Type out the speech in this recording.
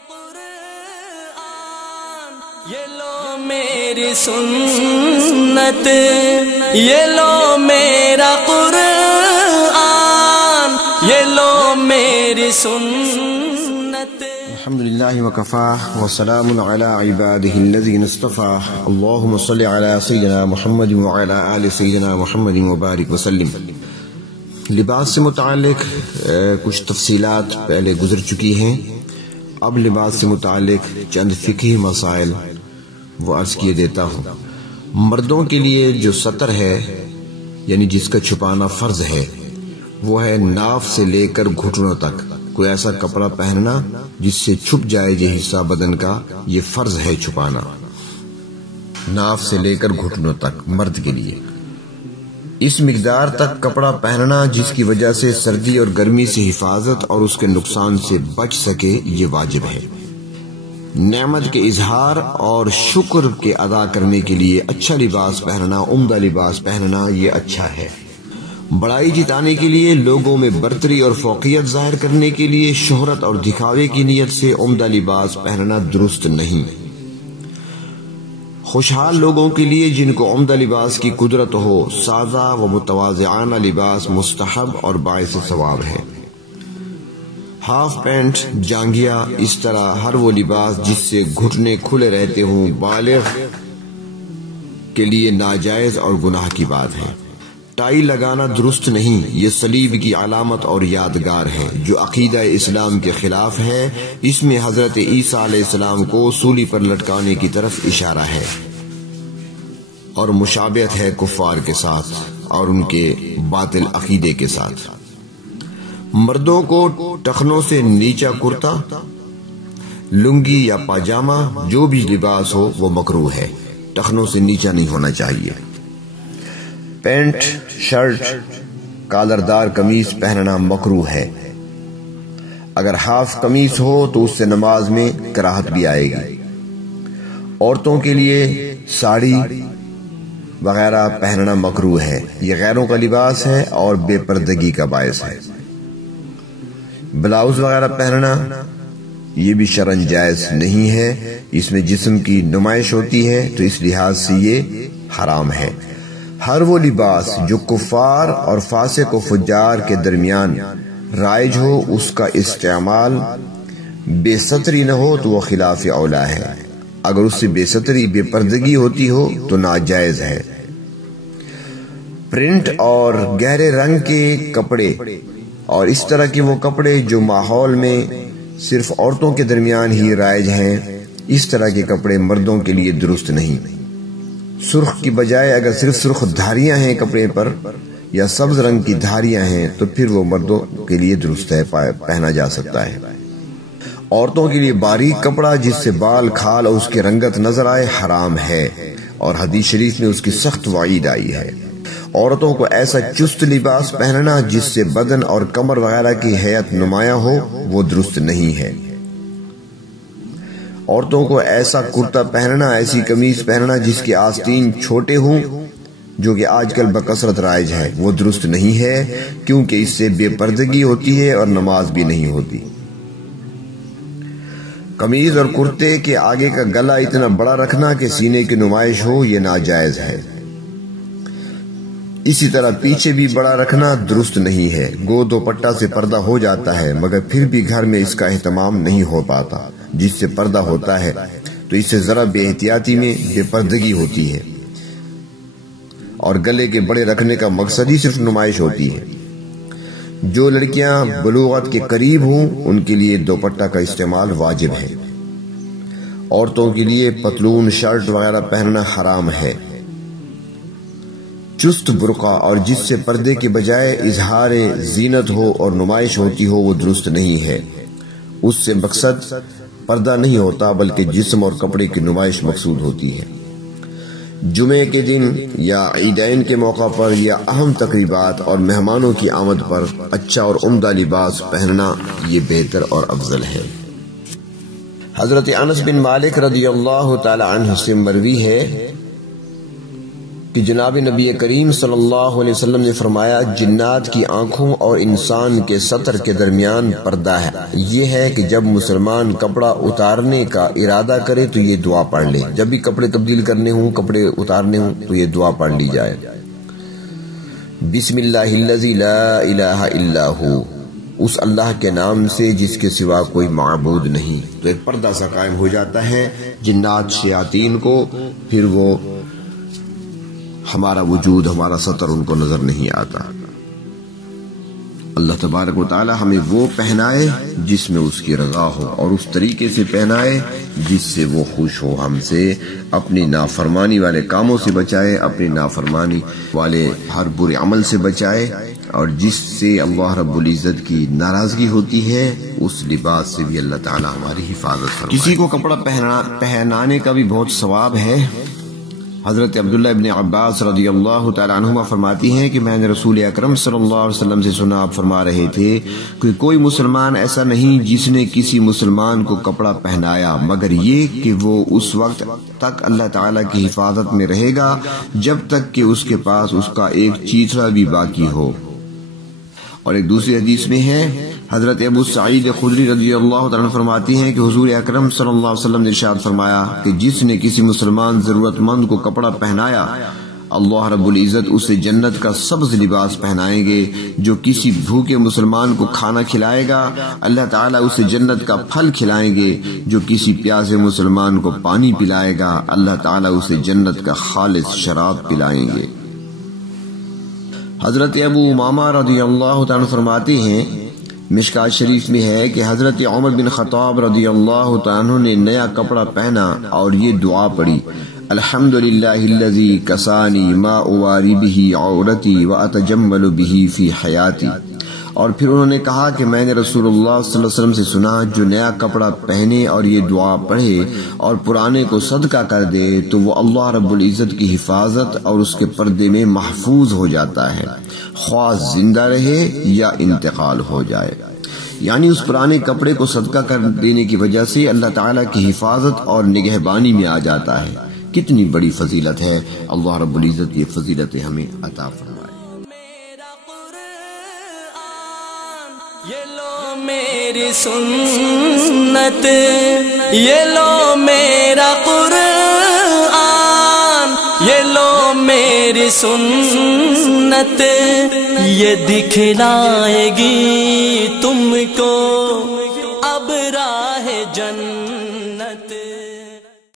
یہ لو میری سنت، یہ لو میرا قرآن، یہ لو میری سنت۔ الحمدللہ وکفا وسلام علی عباده الذین اصطفى، اللہم صل علی سیدنا محمد وعلی آل سیدنا محمد وبارک وسلم۔ لباس سے متعلق کچھ تفصیلات پہلے گزر چکی ہیں، اب لباس سے متعلق چند فقہی مسائل وہ عرض کیے دیتا ہوں۔ مردوں کے لیے جو سطر ہے یعنی جس کا چھپانا فرض ہے، وہ ہے ناف سے لے کر گھٹنوں تک کوئی ایسا کپڑا پہننا جس سے چھپ جائے یہ حصہ بدن کا، یہ فرض ہے چھپانا، ناف سے لے کر گھٹنوں تک مرد کے لیے۔ اس مقدار تک کپڑا پہننا جس کی وجہ سے سردی اور گرمی سے حفاظت اور اس کے نقصان سے بچ سکے، یہ واجب ہے۔ نعمت کے اظہار اور شکر کے ادا کرنے کے لیے اچھا لباس پہننا، عمدہ لباس پہننا، یہ اچھا ہے۔ بڑائی جتانے کے لیے، لوگوں میں برتری اور فوقیت ظاہر کرنے کے لیے، شہرت اور دکھاوے کی نیت سے عمدہ لباس پہننا درست نہیں۔ خوشحال لوگوں کے لیے جن کو عمدہ لباس کی قدرت ہو، سادہ و متواضعانہ لباس مستحب اور باعث ثواب ہے۔ ہاف پینٹ، جانگیا، اس طرح ہر وہ لباس جس سے گھٹنے کھلے رہتے ہوں بالغ کے لیے ناجائز اور گناہ کی بات ہے۔ ٹائی لگانا درست نہیں، یہ صلیب کی علامت اور یادگار ہے جو عقیدہ اسلام کے خلاف ہے۔ اس میں حضرت عیسیٰ علیہ السلام کو سولی پر لٹکانے کی طرف اشارہ ہے اور مشابہت ہے کفار کے ساتھ اور ان کے باطل عقیدے کے ساتھ۔ مردوں کو ٹخنوں سے نیچا کرتا، لنگی یا پاجامہ جو بھی لباس ہو وہ مکروہ ہے، ٹخنوں سے نیچا نہیں ہونا چاہیے۔ پینٹ، شرٹ، کالردار قمیض پہننا مکروہ ہے۔ اگر ہاف قمیض ہو تو اس سے نماز میں کراہت بھی آئے گی۔ عورتوں کے لیے ساڑی وغیرہ پہننا مکروہ ہے، یہ غیروں کا لباس ہے اور بے پردگی کا باعث ہے۔ بلاؤز وغیرہ پہننا یہ بھی شرعاً جائز نہیں ہے، اس میں جسم کی نمائش ہوتی ہے تو اس لحاظ سے یہ حرام ہے۔ ہر وہ لباس جو کفار اور فاسق و فجار کے درمیان رائج ہو، اس کا استعمال بے ستری نہ ہو تو وہ خلاف اولا ہے۔ اگر اس سے بے ستری، بے پردگی ہوتی ہو تو ناجائز ہے۔ پرنٹ اور گہرے رنگ کے کپڑے اور اس طرح کے وہ کپڑے جو ماحول میں صرف عورتوں کے درمیان ہی رائج ہیں، اس طرح کے کپڑے مردوں کے لیے درست نہیں۔ سرخ کی بجائے اگر صرف سرخ دھاریاں ہیں کپڑے پر یا سبز رنگ کی دھاریاں ہیں تو پھر وہ مردوں کے لیے درست ہے، پہنا جا سکتا ہے۔ عورتوں کے لیے باریک کپڑا جس سے بال، کھال اور اس کی رنگت نظر آئے حرام ہے اور حدیث شریف میں اس کی سخت وعید آئی ہے۔ عورتوں کو ایسا چست لباس پہننا جس سے بدن اور کمر وغیرہ کی ہیئت نمایاں ہو، وہ درست نہیں ہے۔ عورتوں کو ایسا کرتا پہننا، ایسی قمیض پہننا جس کے آستین چھوٹے ہوں، جو کہ آج کل بکثرت رائج ہے، وہ درست نہیں ہے، کیونکہ اس سے بے پردگی ہوتی ہے اور نماز بھی نہیں ہوتی۔ قمیض اور کرتے کے آگے کا گلا اتنا بڑا رکھنا کہ سینے کی نمائش ہو، یہ ناجائز ہے۔ اسی طرح پیچھے بھی بڑا رکھنا درست نہیں ہے۔ گو دوپٹہ سے پردہ ہو جاتا ہے مگر پھر بھی گھر میں اس کا اہتمام نہیں ہو پاتا۔ جس سے پردہ ہوتا ہے تو اس سے ذرا بے احتیاطی میں بے پردگی ہوتی ہے اور گلے کے بڑے رکھنے کا مقصد ہی صرف نمائش ہوتی ہے۔ جو لڑکیاں بلوغت کے قریب ہوں ان کے لیے دوپٹہ کا استعمال واجب ہے۔ عورتوں کے لیے پتلون، شرٹ وغیرہ پہننا حرام ہے۔ چست برقع اور جس سے پردے کے بجائے اظہار زینت ہو اور نمائش ہوتی ہو وہ درست نہیں ہے۔ اس سے مقصد پردہ نہیں ہوتا بلکہ جسم اور کپڑے کی نمائش مقصود ہوتی ہے۔ جمعے کے دن یا عیدین کے موقع پر یا اہم تقریبات اور مہمانوں کی آمد پر اچھا اور عمدہ لباس پہننا یہ بہتر اور افضل ہے۔ حضرت انس بن مالک رضی اللہ تعالی عنہ سے مروی ہے کہ جناب نبی کریم صلی اللہ علیہ وسلم نے فرمایا جنات کی آنکھوں اور انسان کے سطر کے درمیان پردہ ہے، یہ ہے کہ جب مسلمان کپڑا اتارنے کا ارادہ کرے تو یہ دعا پڑھ لے، جب بھی کپڑے تبدیل کرنے ہوں، کپڑے اتارنے ہوں تو یہ دعا پڑھ لی جائے، بسم اللہ الذی لا الہ الا ہو، اس اللہ کے نام سے جس کے سوا کوئی معبود نہیں، تو ایک پردہ سا قائم ہو جاتا ہے جنات شیاطین کو، پھر وہ ہمارا وجود، ہمارا سطر ان کو نظر نہیں آتا۔ اللہ تبارک و تعالی ہمیں وہ پہنائے جس میں اس کی رضا ہو، اور اس طریقے سے پہنائے جس سے وہ خوش ہو، ہم سے اپنی نافرمانی والے کاموں سے بچائے، اپنی نافرمانی والے ہر برے عمل سے بچائے، اور جس سے اللہ رب العزت کی ناراضگی ہوتی ہے اس لباس سے بھی اللہ تعالی ہماری حفاظت فرمائے۔ کسی کو کپڑا پہنانے کا بھی بہت ثواب ہے۔ حضرت عبداللہ ابن عباس رضی اللہ تعالیٰ عنہما فرماتی ہیں کہ میں نے رسول اکرم صلی اللہ علیہ وسلم سے سنا، آپ فرما رہے تھے کہ کوئی مسلمان ایسا نہیں جس نے کسی مسلمان کو کپڑا پہنایا مگر یہ کہ وہ اس وقت تک اللہ تعالیٰ کی حفاظت میں رہے گا جب تک کہ اس کے پاس اس کا ایک چیتھڑا بھی باقی ہو۔ اور ایک دوسری حدیث میں ہے، حضرت ابو سعید خدری رضی اللہ تعالیٰ عنہ فرماتی ہیں کہ حضور اکرم صلی اللہ علیہ وسلم نے ارشاد فرمایا کہ جس نے کسی مسلمان ضرورت مند کو کپڑا پہنایا اللہ رب العزت اسے جنت کا سبز لباس پہنائیں گے، جو کسی بھوکے مسلمان کو کھانا کھلائے گا اللہ تعالیٰ اسے جنت کا پھل کھلائیں گے، جو کسی پیاسے مسلمان کو پانی پلائے گا اللہ تعالیٰ اسے جنت کا خالص شراب پلائیں گے۔ حضرت ابو امامہ رضی اللہ تعالیٰ فرماتے ہیں، مشکات شریف میں ہے کہ حضرت عمر بن خطاب رضی اللہ تعالیٰ نے نیا کپڑا پہنا اور یہ دعا پڑھی، الحمدللہ الذی کسانی ما اواری بہ عورتی واتجمل بہ فی حیاتی، اور پھر انہوں نے کہا کہ میں نے رسول اللہ صلی اللہ علیہ وسلم سے سنا جو نیا کپڑا پہنے اور یہ دعا پڑھے اور پرانے کو صدقہ کر دے تو وہ اللہ رب العزت کی حفاظت اور اس کے پردے میں محفوظ ہو جاتا ہے، خواہ زندہ رہے یا انتقال ہو جائے۔ یعنی اس پرانے کپڑے کو صدقہ کر دینے کی وجہ سے اللہ تعالیٰ کی حفاظت اور نگہبانی میں آ جاتا ہے۔ کتنی بڑی فضیلت ہے، اللہ رب العزت یہ فضیلتیں ہمیں عطا فرمائے۔ یہ لو میری سنت، یہ لو میرا قرآن، یہ لو میری سنت، یہ دکھلائے گی تم کو ابرار۔